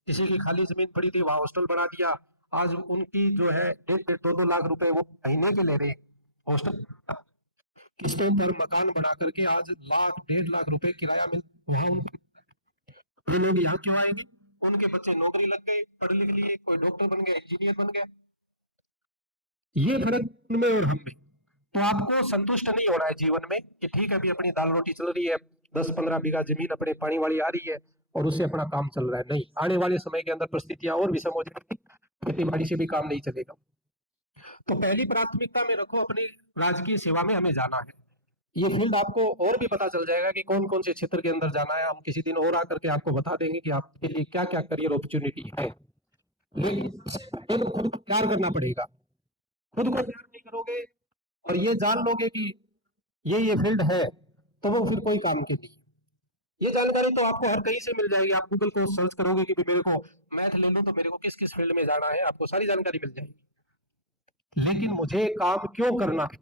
किसी की खाली जमीन पड़ी थी, वहां हॉस्टल बना दिया, आज उनकी जो है 1.5-2 लाख रुपए वो महीने के ले रहे हैं हॉस्टल किस्तों पर, मकान बना करके आज 1-1.5 लाख रुपए किराया मिल वहां उनको। ये लोग यहाँ क्यों आएंगे? उनके बच्चे नौकरी लग गए, पढ़ लिख लिए, कोई डॉक्टर बन गया, इंजीनियर बन गया। ये फर्क उनमें और हम में। तो आपको संतुष्ट नहीं होना है जीवन में कि ठीक है अभी अपनी दाल रोटी चल रही है, 10-15 बीघा जमीन अपने पानी वाली आ रही है और उससे अपना काम चल रहा है। नहीं, आने वाले समय के अंदर परिस्थितियां और विषम हो जाएगी, खेती बाड़ी से भी काम नहीं चलेगा। तो पहली प्राथमिकता में रखो अपनी राजकीय सेवा में हमें जाना है। ये फील्ड आपको और भी पता चल जाएगा कि कौन कौन से क्षेत्र के अंदर जाना है। हम किसी दिन और आकर के आपको बता देंगे कि आपके लिए क्या क्या करियर अपॉर्चुनिटी है। लेकिन सबसे पहले तो खुद को तैयार करना पड़ेगा। खुद को तैयार नहीं करोगे और ये जान लोगे कि ये फील्ड है, तो वो फिर कोई काम के नहीं। ये जानकारी तो आपको हर कहीं से मिल जाएगी। आप गूगल को सर्च करोगे कि मेरे को मैथ ले लूं तो मेरे को किस किस फील्ड में जाना है, आपको सारी जानकारी मिल जाएगी। लेकिन मुझे काम क्यों करना है,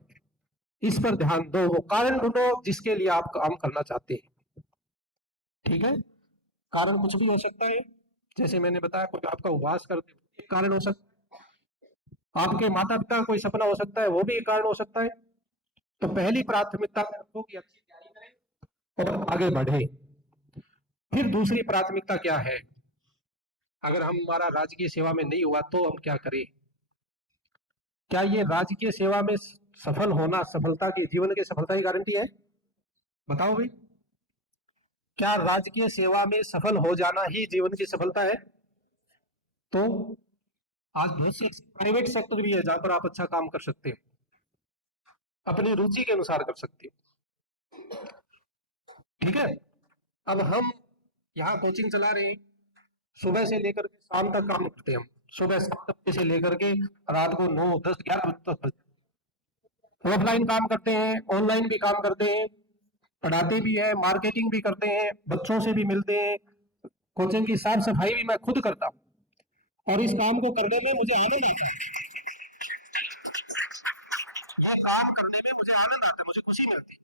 इस पर ध्यान दो। वो कारण ढूंढो जिसके लिए आप काम करना चाहते हैं। ठीक है, कारण कुछ भी हो सकता है, जैसे मैंने बताया कोई आपका उपवास करते एक कारण हो सकता है, आपके माता पिता का कोई सपना हो सकता है, वो भी एक कारण हो सकता है। तो पहली प्राथमिकता में रखो कि अच्छी तैयारी करें और आगे बढ़े। फिर दूसरी प्राथमिकता क्या है, अगर हम हमारा राजकीय सेवा में नहीं हुआ तो हम क्या करें। क्या ये राजकीय सेवा में सफल होना सफलता की, जीवन की सफलता की गारंटी है? बताओ भाई, क्या राजकीय सेवा में सफल हो जाना ही जीवन की सफलता है? तो आज बहुत से प्राइवेट सेक्टर भी है जहां पर आप अच्छा काम कर सकते हो, अपनी रुचि के अनुसार कर सकते हो। ठीक है, अब हम यहाँ कोचिंग चला रहे हैं, सुबह से लेकर के शाम तक काम करते हैं हम। सुबह 7 बजे से लेकर के रात को 9, 10, 11 बजे तक ऑफलाइन काम करते हैं, ऑनलाइन भी काम करते हैं, पढ़ाते भी है, मार्केटिंग भी करते हैं, बच्चों से भी मिलते हैं, कोचिंग की साफ सफाई भी मैं खुद करता हूँ और इस काम को करने में मुझे आनंद आता है। ये काम करने में मुझे आनंद आता है, मुझे खुशी मिलती है।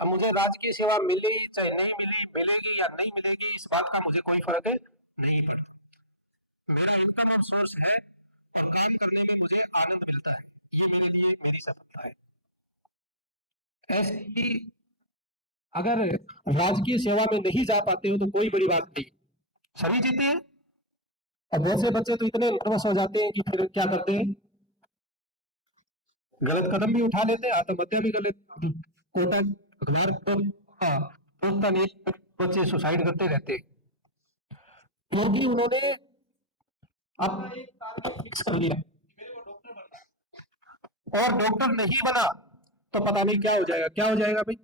अब मुझे राजकीय सेवा मिली चाहे नहीं मिली, मिलेगी या नहीं मिलेगी, इस बात का मुझे कोई फर्क नहीं पड़ता। मेरा इनकम और सोर्स है और काम करने में मुझे आनंद मिलता है, ये मेरे लिए मेरी सफलता है। ऐसे ही अगर राजकीय सेवा में नहीं जा पाते हो तो कोई बड़ी बात नहीं, सभी जीते हैं। और बहुत से बच्चे तो इतने नर्वस हो जाते हैं कि फिर क्या करते हैं, गलत कदम भी उठा लेते हैं, आत्महत्या भी कर लेते हैं। कोटा अखबार तो पूछता नहीं, बच्चे सुसाइड करते रहते हैं क्योंकि उन्होंने अपना एक टारगेट फिक्स कर लिया, मेरे को डॉक्टर बनना है, और डॉक्टर नहीं बना तो पता नहीं क्या हो जाएगा। क्या हो जाएगा भाई?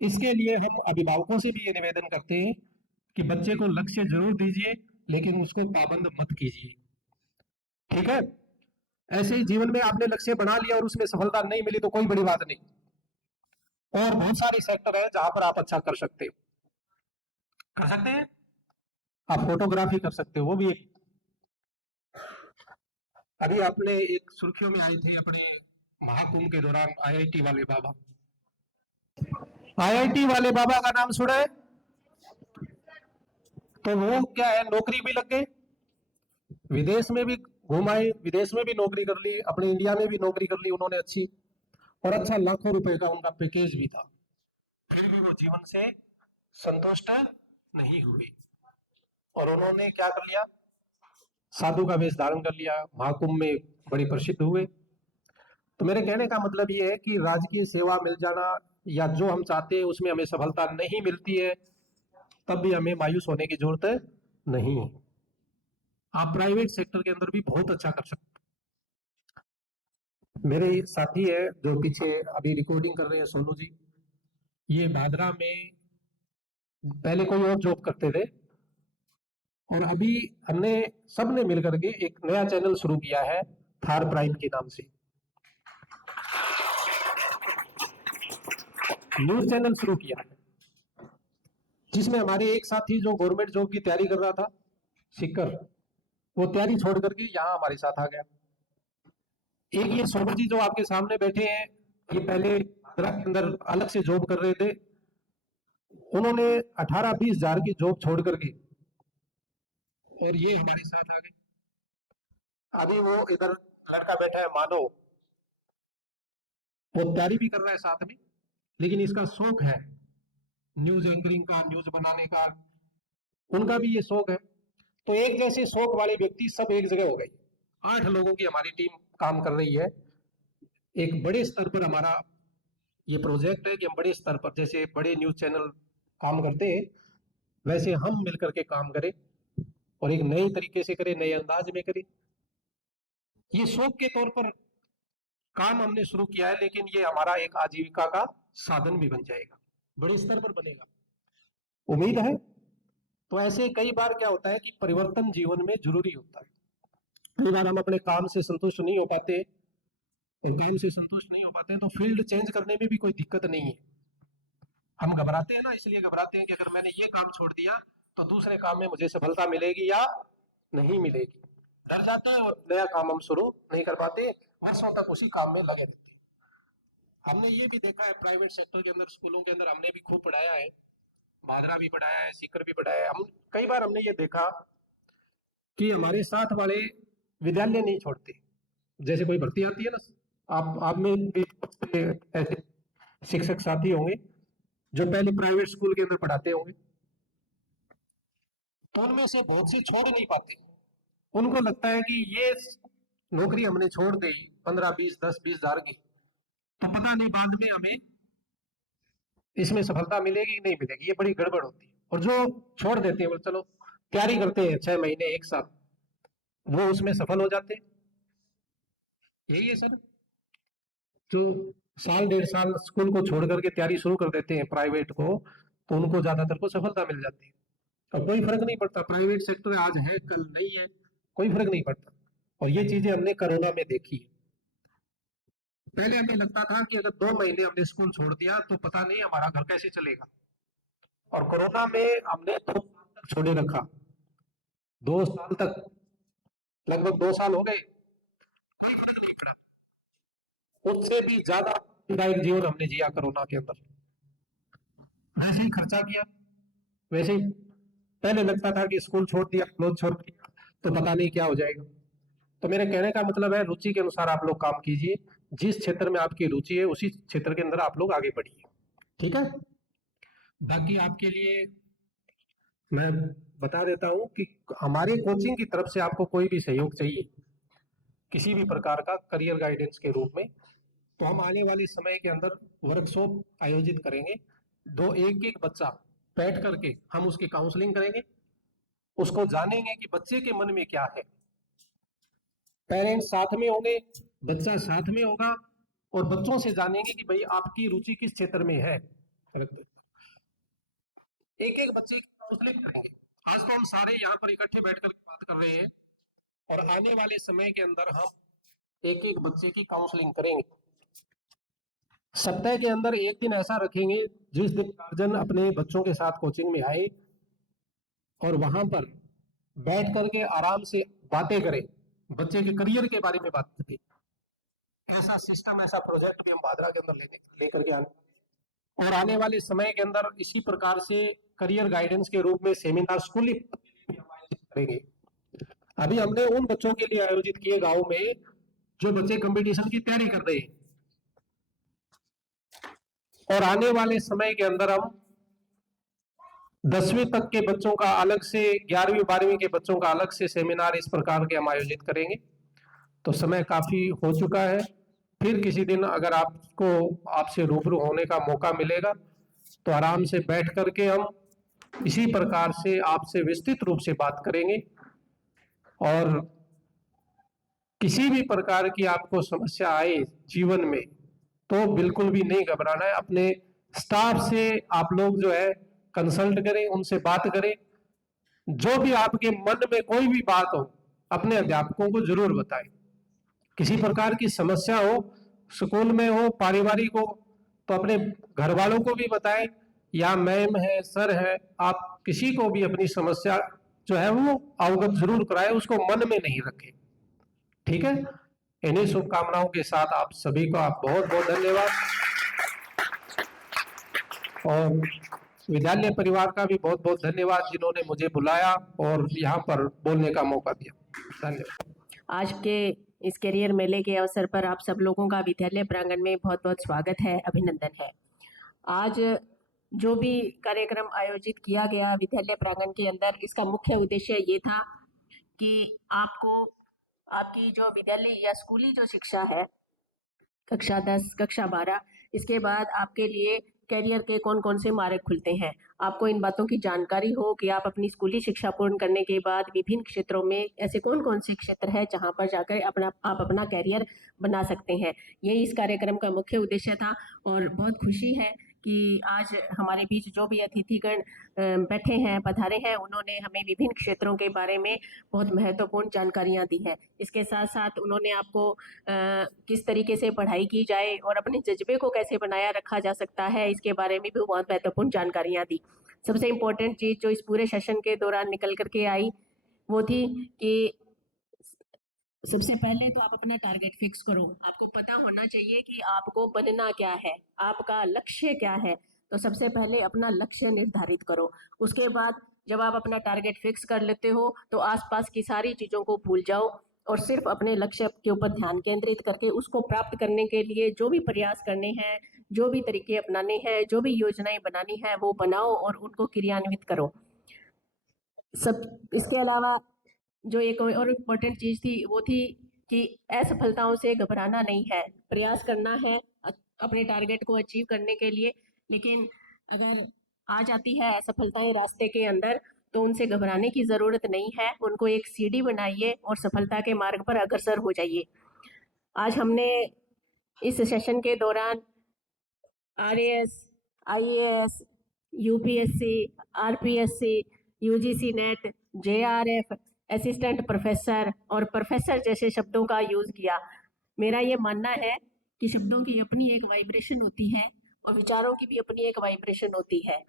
इसके लिए हम अभिभावकों से भी ये निवेदन करते हैं कि बच्चे को लक्ष्य जरूर दीजिए लेकिन उसको पाबंद मत कीजिए। ठीक है, ऐसे ही जीवन में आपने लक्ष्य बना लिया और उसमें सफलता नहीं मिली तो कोई बड़ी बात नहीं, और बहुत सारे सेक्टर है जहां पर आप अच्छा कर सकते हो। कर सकते हैं, आप फोटोग्राफी कर सकते हो, वो भी एक। अभी आपने एक सुर्खियों में आए थे अपने महाकुंभ के दौरान आईआईटी वाले बाबा। आईआईटी वाले बाबा का नाम सुना है? तो वो क्या है, नौकरी भी लग गई, विदेश में भी घूम आए, विदेश में भी नौकरी कर ली, अपने इंडिया में भी नौकरी कर ली उन्होंने अच्छी, और अच्छा लाखों रुपए का उनका पैकेज भी था। फिर भी वो जीवन से संतुष्ट नहीं हुए और उन्होंने क्या कर लिया, साधु का वेश धारण कर लिया, महाकुंभ में बड़े प्रसिद्ध हुए। तो मेरे कहने का मतलब ये है कि राजकीय सेवा मिल जाना या जो हम चाहते हैं उसमें हमें सफलता नहीं मिलती है, तब भी हमें मायूस होने की जरूरत नहीं है। आप प्राइवेट सेक्टर के अंदर भी बहुत अच्छा कर सकते हैं। मेरे साथी है जो पीछे अभी रिकॉर्डिंग कर रहे हैं, सोनू जी, ये भादरा में पहले कोई और जॉब करते थे और अभी हमने सबने मिलकर के एक नया चैनल शुरू किया है थार प्राइम के नाम से, न्यूज चैनल शुरू किया है, जिसमें हमारे एक साथी जो गवर्नमेंट जॉब की तैयारी कर रहा था सिक्कर, वो तैयारी छोड़ करके यहाँ हमारे साथ आ गया। एक ये सोनू जी जो आपके सामने बैठे हैं, ये पहले भादरा के अंदर अलग से जॉब कर रहे थे, उन्होंने 18-20 हजार की जॉब छोड़ करके और ये हमारे साथ आ गए। अभी वो इधर लड़का बैठा है माधव, वो तैयारी भी कर रहा है साथ में, लेकिन इसका शौक है न्यूज एंकरिंग का, न्यूज बनाने का, उनका भी ये शौक है। तो एक जैसे शौक वाले व्यक्ति सब एक जगह हो गए। 8 लोगों की हमारी टीम काम कर रही है। एक बड़े स्तर पर हमारा ये प्रोजेक्ट है कि हम बड़े स्तर पर, जैसे बड़े न्यूज चैनल काम करते हैं वैसे हम मिलकर के काम करें और एक नए तरीके से करें, नए अंदाज में करें। ये शौक के तौर पर काम हमने शुरू किया है, लेकिन ये हमारा एक आजीविका का साधन भी बन जाएगा, बड़े स्तर पर बनेगा, उम्मीद है। तो ऐसे कई बार क्या होता है कि परिवर्तन जीवन में जरूरी होता है। कई बार हम अपने काम से संतुष्ट नहीं हो पाते, और काम से संतुष्ट नहीं हो पाते हैं तो फील्ड चेंज करने में भी कोई दिक्कत नहीं है। हम घबराते हैं ना, इसलिए घबराते हैं कि अगर मैंने ये काम छोड़ दिया तो दूसरे काम में मुझे सफलता मिलेगी या नहीं मिलेगी, डर जाते हैं और नया काम हम शुरू नहीं कर पाते। वर्षों तक उसी काम में लगे रहते हैं। हमने ये भी देखा है प्राइवेट सेक्टर के अंदर, स्कूलों के अंदर हमने भी खूब पढ़ाया है, भादरा भी पढ़ाया है, सीकर भी पढ़ाया है। हम कई बार हमने ये देखा कि हमारे साथ वाले विद्यालय नहीं छोड़ते। जैसे कोई भर्ती आती है ना, आप में भी ऐसे शिक्षक साथी होंगे जो पहले प्राइवेट स्कूल के अंदर पढ़ाते होंगे, तो उनमें से बहुत से छोड़ नहीं पाते। उनको लगता है कि ये नौकरी हमने छोड़ दी 15-20, 10-20 हज़ार की, तो पता नहीं बाद में हमें इसमें सफलता मिलेगी कि नहीं मिलेगी, ये बड़ी गड़बड़ होती है। और जो छोड़ देते हैं, वो चलो तैयारी करते हैं 6 महीने 1 साल, वो उसमें सफल हो जाते हैं। यही है सर, जो साल 1.5 साल स्कूल को छोड़ करके तैयारी शुरू कर देते हैं प्राइवेट को, तो उनको ज्यादातर को सफलता मिल जाती है। और कोई फर्क नहीं पड़ता प्राइवेट सेक्टर आज है कल नहीं है, कोई फर्क नहीं पड़ता। और ये चीजें हमने कोरोना में देखी। पहले हमें लगता था कि अगर 2 महीने हमने स्कूल छोड़ दिया तो पता नहीं हमारा घर कैसे चलेगा, और कोरोना में हमने 2 साल तक छोड़े रखा। 2 साल तक, लगभग 2 साल हो गए, कोई फर्क नहीं पड़ा। उससे भी ज्यादा पीड़ादायक जीवन हमने जिया कोरोना के अंदर। वैसे ही खर्चा किया, वैसे ही पहले लगता था कि स्कूल छोड़ दिया, क्लोज छोड़ दिया तो पता नहीं क्या हो जाएगा। तो मेरे कहने का मतलब है, रुचि के अनुसार आप लोग काम कीजिए। जिस क्षेत्र में आपकी रुचि है उसी क्षेत्र के अंदर आप लोग आगे बढ़िए, ठीक है। बाकी आपके लिए मैं बता देता हूं कि हमारे कोचिंग की तरफ से आपको कोई भी सहयोग चाहिए किसी भी प्रकार का करियर गाइडेंस के रूप में, तो हम आने वाले समय के अंदर वर्कशॉप आयोजित करेंगे। एक एक बच्चा बैठ करके हम उसकी काउंसलिंग करेंगे, उसको जानेंगे कि बच्चे के मन में क्या है। पेरेंट्स साथ में होंगे, बच्चा साथ में होगा, और बच्चों से जानेंगे कि भाई आपकी रुचि किस क्षेत्र में है। एक एक बच्चे की काउंसलिंग करेंगे। आज तो हम सारे यहाँ पर इकट्ठे बैठ कर बात कर रहे हैं, और आने वाले समय के अंदर हम एक एक बच्चे की काउंसलिंग करेंगे। सप्ताह के अंदर एक दिन ऐसा रखेंगे जिस दिन गार्जियन अपने बच्चों के साथ कोचिंग में आए और वहां पर बैठ करके आराम से बातें करें, बच्चे के करियर के बारे में बात करें। ऐसा सिस्टम, ऐसा प्रोजेक्ट भी हम भादरा के अंदर लेकर के आने, और आने वाले समय के अंदर इसी प्रकार से करियर गाइडेंस के रूप में सेमिनार स्कूली करेंगे। अभी हमने उन बच्चों के लिए आयोजित किए गांव में जो बच्चे कंपटीशन की तैयारी कर रहे हैं, और आने वाले समय के अंदर हम 10वीं तक के बच्चों का अलग से, 11वीं 12वीं के बच्चों का अलग से सेमिनार इस प्रकार के हम आयोजित करेंगे। तो समय काफी हो चुका है। फिर किसी दिन अगर आपसे रूबरू होने का मौका मिलेगा तो आराम से बैठ करके हम इसी प्रकार से आपसे विस्तृत रूप से बात करेंगे। और किसी भी प्रकार की आपको समस्या आए जीवन में तो बिल्कुल भी नहीं घबराना है। अपने स्टाफ से आप लोग जो है कंसल्ट करें, उनसे बात करें। जो भी आपके मन में कोई भी बात हो अपने अध्यापकों को जरूर बताएं। किसी प्रकार की समस्या हो, स्कूल में हो, पारिवारिक हो, तो अपने घर वालों को भी बताएं, या मैम है, सर है, आप किसी को भी अपनी समस्या जो है वो अवगत जरूर कराएं, उसको मन में नहीं रखें, ठीक है। इन्हीं शुभकामनाओं के साथ आप सभी को आप बहुत बहुत धन्यवाद, और विद्यालय परिवार का भी बहुत बहुत धन्यवाद जिन्होंने मुझे बुलाया और यहाँ पर बोलने का मौका दिया। धन्यवाद। आज के इस करियर मेले के अवसर पर आप सब लोगों का विद्यालय प्रांगण में बहुत बहुत स्वागत है, अभिनंदन है। आज जो भी कार्यक्रम आयोजित किया गया विद्यालय प्रांगण के अंदर, इसका मुख्य उद्देश्य ये था कि आपको आपकी जो विद्यालय या स्कूली जो शिक्षा है, कक्षा 10, कक्षा 12, इसके बाद आपके लिए कैरियर के कौन कौन से मार्ग खुलते हैं, आपको इन बातों की जानकारी हो कि आप अपनी स्कूली शिक्षा पूर्ण करने के बाद विभिन्न क्षेत्रों में ऐसे कौन कौन से क्षेत्र है जहां पर जाकर आप अपना कैरियर बना सकते हैं। यही इस कार्यक्रम का मुख्य उद्देश्य था। और बहुत खुशी है कि आज हमारे बीच जो भी अतिथिगण बैठे हैं, पधारे हैं, उन्होंने हमें विभिन्न क्षेत्रों के बारे में बहुत महत्वपूर्ण जानकारियां दी हैं। इसके साथ साथ उन्होंने आपको किस तरीके से पढ़ाई की जाए और अपने जज्बे को कैसे बनाया रखा जा सकता है, इसके बारे में भी बहुत महत्वपूर्ण जानकारियां दी। सबसे इम्पोर्टेंट चीज़ जो इस पूरे सेशन के दौरान निकल करके आई वो थी कि सबसे पहले तो आप अपना टारगेट फिक्स करो। आपको पता होना चाहिए कि आपको बनना क्या है, आपका लक्ष्य क्या है। तो सबसे पहले अपना लक्ष्य निर्धारित करो। उसके बाद जब आप अपना टारगेट फिक्स कर लेते हो तो आसपास की सारी चीज़ों को भूल जाओ और सिर्फ अपने लक्ष्य के ऊपर ध्यान केंद्रित करके उसको प्राप्त करने के लिए जो भी प्रयास करने हैं, जो भी तरीके अपनाने हैं, जो भी योजनाएं बनानी है वो बनाओ और उनको क्रियान्वित करो। सब इसके अलावा जो एक और इम्पोर्टेंट चीज़ थी वो थी कि असफलताओं से घबराना नहीं है, प्रयास करना है अपने टारगेट को अचीव करने के लिए। लेकिन अगर आ जाती है असफलताएं रास्ते के अंदर तो उनसे घबराने की ज़रूरत नहीं है, उनको एक सीढ़ी बनाइए और सफलता के मार्ग पर अग्रसर हो जाइए। आज हमने इस सेशन के दौरान RAS, IAS, UPSC, RPSC, UGC net, JRF, assistant professor और प्रोफेसर जैसे शब्दों का यूज़ किया। मेरा ये मानना है कि शब्दों की अपनी एक वाइब्रेशन होती है और विचारों की भी अपनी एक वाइब्रेशन होती है।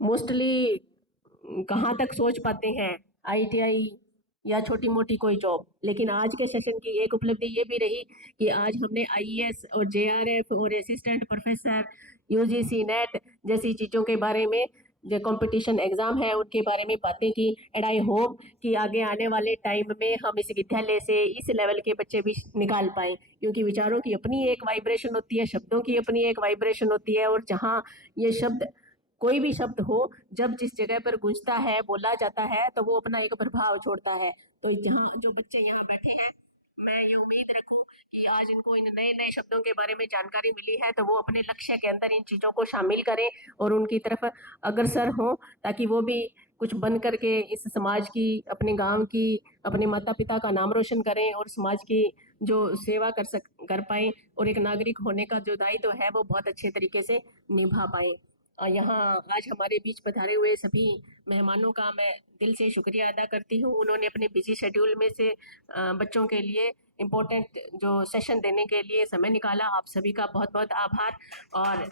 मोस्टली कहाँ तक सोच पाते हैं, ITI या छोटी मोटी कोई जॉब। लेकिन आज के सेशन की एक उपलब्धि ये भी रही कि आज हमने IAS और JRF और असिस्टेंट प्रोफेसर, UGC नेट जैसी चीज़ों के बारे में, जो कंपटीशन एग्ज़ाम है उनके बारे में बातें की। एंड आई होप कि आगे आने वाले टाइम में हम इस विद्यालय से इस लेवल के बच्चे भी निकाल पाएँ, क्योंकि विचारों की अपनी एक वाइब्रेशन होती है, शब्दों की अपनी एक वाइब्रेशन होती है। और जहाँ ये शब्द, कोई भी शब्द हो, जब जिस जगह पर गूंजता है, बोला जाता है, तो वो अपना एक प्रभाव छोड़ता है। तो जहाँ जो बच्चे यहाँ बैठे हैं, मैं ये उम्मीद रखूं कि आज इनको इन नए नए शब्दों के बारे में जानकारी मिली है तो वो अपने लक्ष्य के अंदर इन चीज़ों को शामिल करें और उनकी तरफ अग्रसर हों, ताकि वो भी कुछ बन करके इस समाज की, अपने गांव की, अपने माता पिता का नाम रोशन करें और समाज की जो सेवा कर पाएँ और एक नागरिक होने का जो दायित्व है वो बहुत अच्छे तरीके से निभा पाएँ। यहाँ आज हमारे बीच पधारे हुए सभी मेहमानों का मैं दिल से शुक्रिया अदा करती हूँ। उन्होंने अपने बिजी शेड्यूल में से बच्चों के लिए इम्पोर्टेंट जो सेशन देने के लिए समय निकाला। आप सभी का बहुत बहुत आभार। और